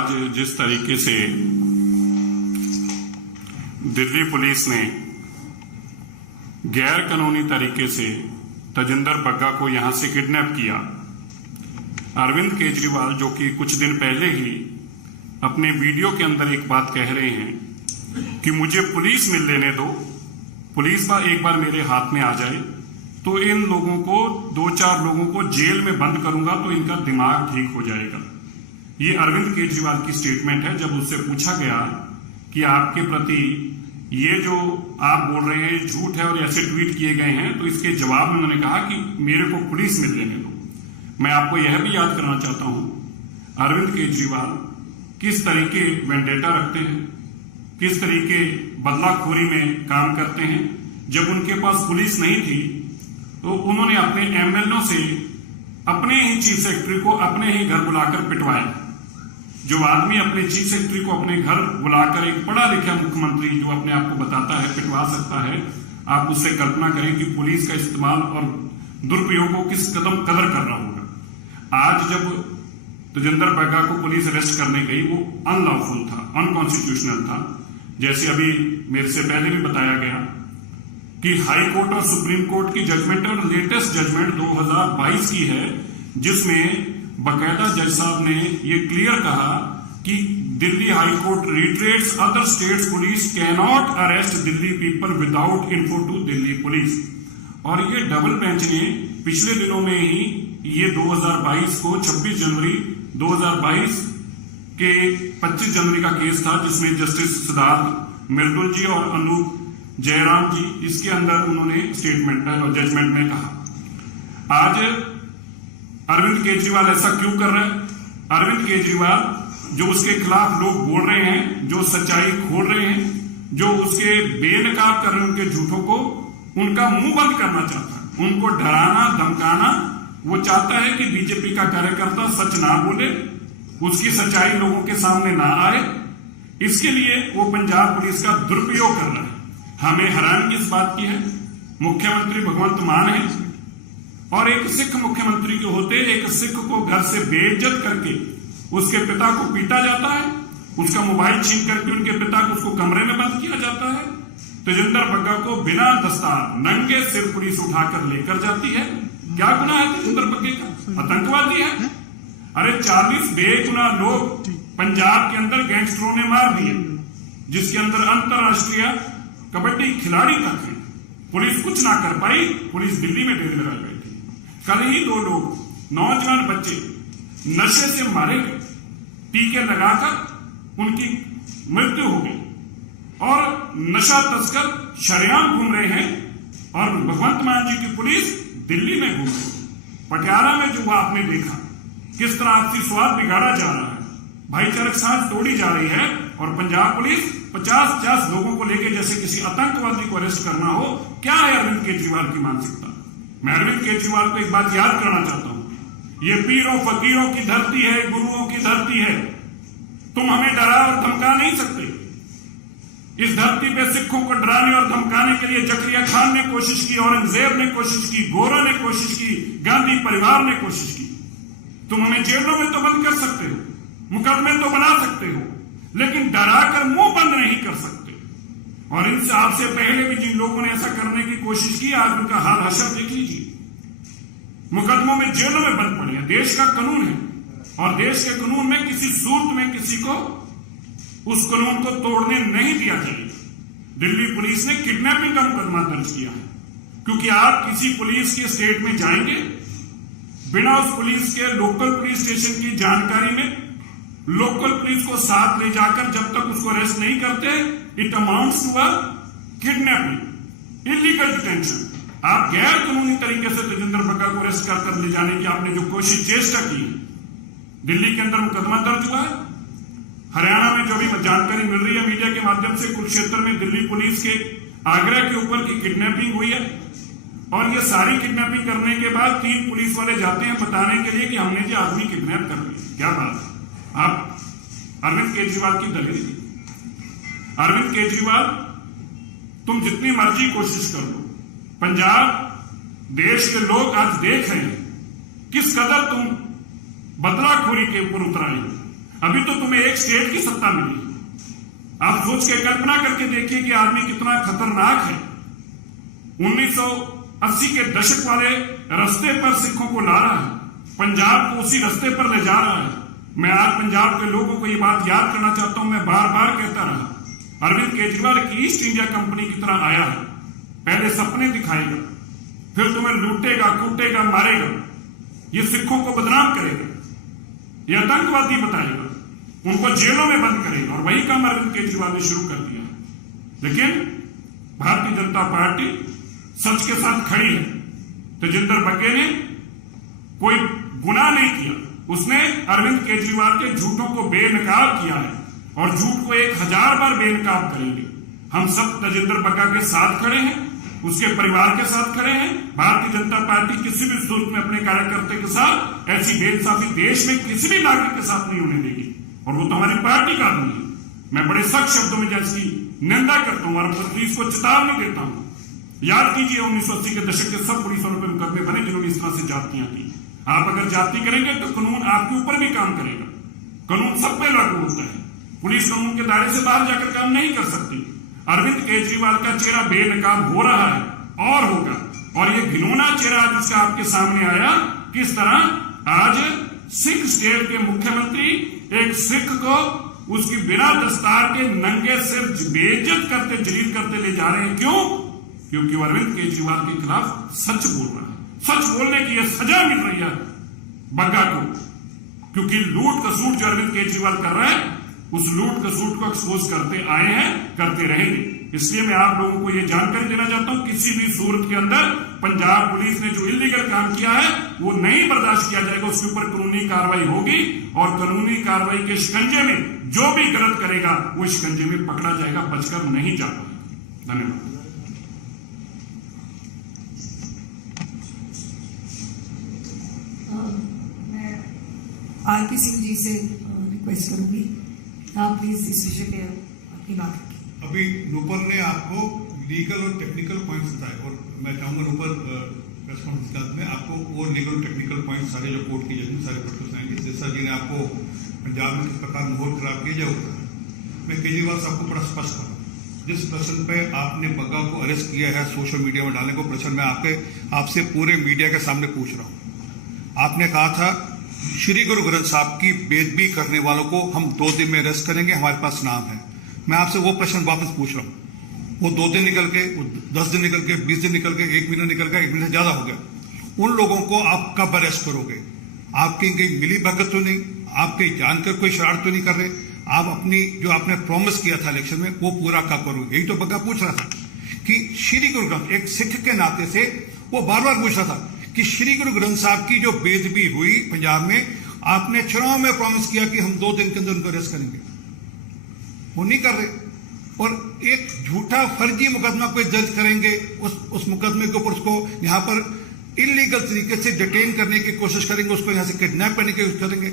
आज जिस तरीके से दिल्ली पुलिस ने गैर कानूनी तरीके से तजिंदर बग्गा को यहां से किडनैप किया, अरविंद केजरीवाल जो कि कुछ दिन पहले ही अपने वीडियो के अंदर एक बात कह रहे हैं कि मुझे पुलिस मिल लेने दो, पुलिस एक बार मेरे हाथ में आ जाए तो इन लोगों को 2-4 लोगों को जेल में बंद करूंगा तो इनका दिमाग ठीक हो जाएगा। ये अरविंद केजरीवाल की स्टेटमेंट है। जब उससे पूछा गया कि आपके प्रति ये जो आप बोल रहे हैं झूठ है और ऐसे ट्वीट किए गए हैं, तो इसके जवाब में उन्होंने कहा कि मेरे को पुलिस मिल लेने दो। मैं आपको यह भी याद करना चाहता हूं, अरविंद केजरीवाल किस तरीके वेंडेटा रखते हैं, किस तरीके बदलाखोरी में काम करते हैं। जब उनके पास पुलिस नहीं थी तो उन्होंने अपने एमएलओ से अपने ही चीफ सेक्रेटरी को अपने ही घर बुलाकर पिटवाया। जो आदमी अपने चीफ सेक्रेटरी को अपने घर बुलाकर एक पढ़ा लिखा मुख्यमंत्री जो अपने आप को बताता है पिटवा सकता है, आप उससे कल्पना करें कि पुलिस का इस्तेमाल और दुरुपयोग को किस कदर कर रहा होगा। आज जब तजिंदर बग्गा को पुलिस अरेस्ट करने गई, वो अनलॉफुल था, अनकॉन्स्टिट्यूशनल था। जैसे अभी मेरे से पहले भी बताया गया कि हाई कोर्ट और सुप्रीम कोर्ट की जजमेंट और लेटेस्ट जजमेंट 2022 की है, जिसमें बकायदा जज साहब ने ये क्लियर कहा कि Delhi high court reiterates other states police can not arrest Delhi people without info to Delhi police. और ये डबल बेंच ने पिछले दिनों में ही ये 2022 को 26 जनवरी 2022 के 25 जनवरी का केस था, जिसमें जस्टिस सिद्धार्थ मिर्दुल जी और अनूप जयराम जी, इसके अंदर उन्होंने स्टेटमेंट और जजमेंट में कहा। आज अरविंद केजरीवाल ऐसा क्यों कर रहे हैं? अरविंद केजरीवाल जो उसके खिलाफ लोग बोल रहे हैं, जो सच्चाई खोल रहे हैं, जो उसके बेनकाब कर रहे हैं उनके झूठों को, उनका मुंह बंद करना चाहता है, उनको डराना धमकाना। वो चाहता है कि बीजेपी का कार्यकर्ता सच ना बोले, उसकी सच्चाई लोगों के सामने ना आए। इसके लिए वो पंजाब पुलिस का दुरुपयोग कर रहा है। हमें हैरानगी इस बात की है, मुख्यमंत्री भगवंत मान है और एक सिख मुख्यमंत्री के होते एक सिख को घर से बेइज्जत करके उसके पिता को पीटा जाता है, उसका मोबाइल छीन करके उनके पिता को उसको कमरे में बंद किया जाता है। तजिंदर बग्गा को बिना दस्तार नंगे सिर पुलिस उठाकर लेकर जाती है। क्या गुनाह है तजिंदर बग्गे का? आतंकवादी है। अरे 40 बेगुनाह लोग पंजाब के अंदर गैंगस्टरों ने मार दिए, जिसके अंदर अंतरराष्ट्रीय कबड्डी खिलाड़ी तक है। पुलिस कुछ ना कर पाई, पुलिस दिल्ली में ढेर लगा गई थी। कल ही 2 लोग नौजवान बच्चे नशे से मारे गए, टीके लगाकर उनकी मृत्यु हो गई और नशा तस्कर शरेआम घूम रहे हैं। और भगवंत मान जी की पुलिस दिल्ली में घूम रही। पटियाला में जो आपने देखा किस तरह आपसी स्वाद बिगाड़ा जा रहा है, भाईचारक साथ तोड़ी जा रही है, और पंजाब पुलिस 50-50 लोगों को लेकर जैसे किसी आतंकवादी को अरेस्ट करना हो। क्या है अरविंद केजरीवाल की मानसिकता? मैं अरविंद केजरीवाल को एक बात याद कराना चाहता हूं, ये पीरों फकीरों की धरती है, गुरुओं की धरती है। तुम हमें डरा और धमका नहीं सकते। इस धरती पे सिखों को डराने और धमकाने के लिए जकरिया खान ने कोशिश की, औरंगजेब ने कोशिश की, गोरा ने कोशिश की, गांधी परिवार ने कोशिश की। तुम हमें जेलों में तो बंद कर सकते हो, मुकदमे तो बना सकते हो, लेकिन डराकर मुंह बंद नहीं कर सकते। और इनसे आपसे पहले भी जिन लोगों ने ऐसा करने की कोशिश की, आज उनका हाल हशर देख लीजिए। मुकदमों में जेलों में बंद पड़े हैं। देश का कानून है और देश के कानून में किसी सूरत में किसी को उस कानून को तोड़ने नहीं दिया जाएगा। दिल्ली पुलिस ने किडनैपिंग का मुकदमा दर्ज किया है, क्योंकि आप किसी पुलिस के स्टेट में जाएंगे बिना उस पुलिस के लोकल पुलिस स्टेशन की जानकारी में, लोकल पुलिस को साथ ले जाकर जब तक उसको अरेस्ट नहीं करते, it amounts to a kidnapping, illegal detention. आप गैर कानूनी तरीके से तजिंदर बग्गा को अरेस्ट कर ले जाने की आपने जो कोशिश चेष्टा की, दिल्ली के अंदर मुकदमा दर्ज हुआ है। हरियाणा में जो भी जानकारी मिल रही है मीडिया के माध्यम से, कुरुक्षेत्र में दिल्ली पुलिस के आगरा के ऊपर की किडनैपिंग हुई है। और ये सारी किडनैपिंग करने के बाद 3 पुलिस वाले जाते हैं बताने के लिए कि हमने जो आदमी किडनैप कर लिया। क्या बात है? आप अरविंद केजरीवाल की दलील दी। अरविंद केजरीवाल, तुम जितनी मर्जी कोशिश कर लो, पंजाब देश के लोग आज देख रहे हैं किस कदर तुम बदलाखोरी के ऊपर उतर आए। अभी तो तुम्हें एक स्टेट की सत्ता मिली। आप सोच के कल्पना करके देखिए कि आदमी कितना खतरनाक है। 1980 के दशक वाले रास्ते पर सिखों को ला रहा है, पंजाब को उसी रास्ते पर ले जा रहा है। मैं आज पंजाब के लोगों को ये बात याद करना चाहता हूं। मैं बार बार कहता रहा, अरविंद केजरीवाल एक ईस्ट इंडिया कंपनी की तरह आया है। पहले सपने दिखाएगा, फिर तुम्हें लूटेगा, कूटेगा, मारेगा, ये सिखों को बदनाम करेगा, ये आतंकवादी बताएगा, उनको जेलों में बंद करेगा। और वही काम अरविंद केजरीवाल ने शुरू कर दिया। लेकिन भारतीय जनता पार्टी सच के साथ खड़ी है। तजिंदर बग्गे ने कोई गुनाह नहीं किया, उसने अरविंद केजरीवाल के झूठों को बेनकाब किया है और झूठ को 1000 बार बेनकाब करेंगे। हम सब तजिंदर बग्गा के साथ खड़े हैं, उसके परिवार के साथ खड़े हैं। भारतीय जनता पार्टी किसी भी सूरत में अपने कार्यकर्ता के साथ ऐसी बेइंसाफी देश में किसी भी नागरिक के साथ नहीं होने देगी। और वो तो हमारी पार्टी का आदमी है। मैं बड़े सख्त शब्दों में जैसी निंदा करता हूं और पुलिस को चेतावनी देता हूं। याद कीजिए 1980 के दशक के सब पुलिस वालों पर मुकदमे बने जिन्होंने इस तरह से जातियां की। आप अगर जाति करेंगे तो कानून आपके ऊपर भी काम करेगा। कानून सब पे लागू होता है। पुलिस कानून के दायरे से बाहर जाकर काम नहीं कर सकती। अरविंद केजरीवाल का चेहरा बेनकाब हो रहा है और होगा। और ये घिनौना चेहरा आज उसका आपके सामने आया। किस तरह आज सिख स्टेट के मुख्यमंत्री एक सिख को उसकी बिना दस्तार के नंगे सिर बेइज्जत करते, जलील करते ले जा रहे हैं। क्यों? क्योंकि वो अरविंद केजरीवाल के खिलाफ सच बोल रहा है। सच बोलने की यह सजा मिल रही है बग्गा को, क्योंकि लूट कसूट जो अरविंद केजरीवाल कर रहा है उस लूट कसूट को एक्सपोज करते आए हैं, करते रहेंगे। इसलिए मैं आप लोगों को यह जानकारी देना चाहता हूं, किसी भी सूरत के अंदर पंजाब पुलिस ने जो इलीगल काम किया है वो नहीं बर्दाश्त किया जाएगा। उसके ऊपर कानूनी कार्रवाई होगी और कानूनी कार्रवाई के शिकंजे में जो भी गलत करेगा वो शिकंजे में पकड़ा जाएगा, बचकर नहीं जा पाएगा। धन्यवाद। मैं आरपी सिंह जी से रिक्वेस्ट करूंगी, आप प्लीज इस विषय पे अपनी बात रखें। अभी नूपुर ने आपको लीगल और टेक्निकल पॉइंट्स बताए और मैं चाहूंगा नूपुर प्रेस कॉन्फ्रेंस में आपको वो लीगल और टेक्निकल पॉइंट सारे जो कोर्ट की जज सारे पढ़ सुनाएंगे। जैसा जी ने आपको पंजाब में किस प्रकार माहौल खराब किया जाएगा, मैं केजरीवाल साहब को बड़ा स्पष्ट कर रहा हूँ। जिस प्रश्न पे आपने बग्गा को अरेस्ट किया है सोशल मीडिया में डालने को, प्रश्न मैं आपसे पूरे मीडिया के सामने पूछ रहा हूँ। आपने कहा था श्री गुरु ग्रंथ साहब की बेदबी करने वालों को हम 2 दिन में अरेस्ट करेंगे, हमारे पास नाम है। मैं आपसे वो प्रश्न वापस पूछ रहा हूँ। वो 2 दिन निकल के, 10 दिन निकल के, 20 दिन निकल के, 1 महीना निकल गया, 1 महीने से ज्यादा हो गया। उन लोगों को आप कब अरेस्ट करोगे? आपकी कहीं मिली भगत तो नहीं, आप कहीं जानकर कोई शरारत तो नहीं कर रहे? आप अपनी जो आपने प्रॉमिस किया था इलेक्शन में वो पूरा कब करोगे? यही तो बग्गा पूछ रहा था कि श्री गुरु ग्रंथ, एक सिख के नाते से वो बार बार पूछ रहा था कि श्री गुरु ग्रंथ साहब की जो बेदबी हुई पंजाब में, आपने चुनाव में प्रॉमिस किया कि हम 2 दिन के अंदर उनको अरेस्ट करेंगे, वो नहीं कर रहे। और एक झूठा फर्जी मुकदमा कोई दर्ज करेंगे, उस मुकदमे के ऊपर उसको यहां पर इलीगल तरीके से डिटेन करने की कोशिश करेंगे, उसको यहां से किडनैप करने की कोशिश करेंगे।